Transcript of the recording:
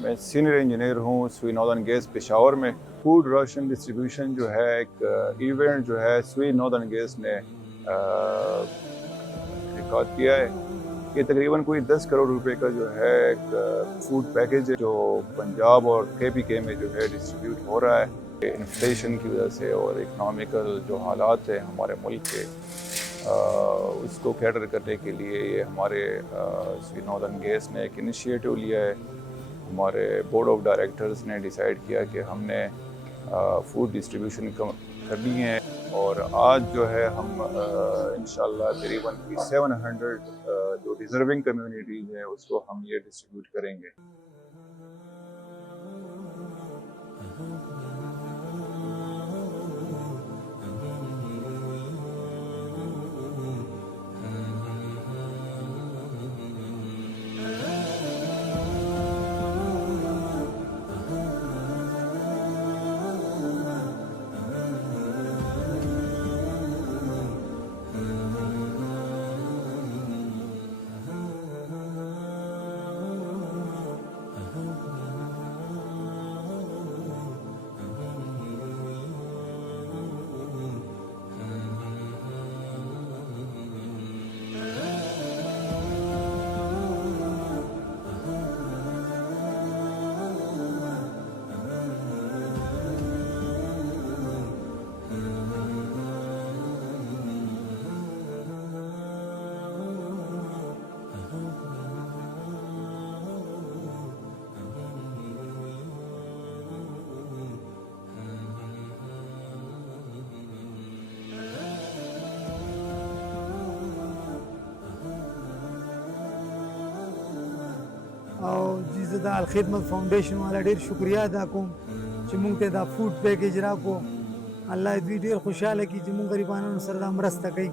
میں senior engineer ہوں سوئی نادرن گیس پشاور میں. فوڈ راشن ڈسٹریبیوشن جو ہے ایک ایونٹ جو ہے سوئی نادرن گیس نے ریکارڈ کیا ہے. یہ تقریباً کوئی 10 کروڑ روپے کا جو ہے ایک فوڈ پیکیج ہے جو پنجاب اور KPK میں جو ہے ڈسٹریبیوٹ ہو رہا ہے. انفلیشن کی وجہ سے اور اکنامیکل جو حالات ہیں ہمارے ملک کے اس کو کیٹر کرنے کے لیے یہ ہمارے سوئی نادرن گیس نے ایک انیشیٹو لیا ہے. ہمارے بورڈ آف ڈائریکٹرز نے ڈیسائیڈ کیا کہ ہم نے فوڈ ڈسٹریبیوشن کرنی ہے اور آج جو ہے ہم انشاءاللہ تقریباً 700 جو ڈیزرونگ کمیونٹیز ہیں اس کو ہم یہ ڈسٹریبیوٹ کریں گے. او چې زه د الخدمت فاؤنڈیشن والا ډېر شکریا ادا کوم چې موږ ته دا فوډ پیکیج راکړو. الله دوی ډېر خوشحاله کړي چې موږ غریبانو سره دا مرسته کوي.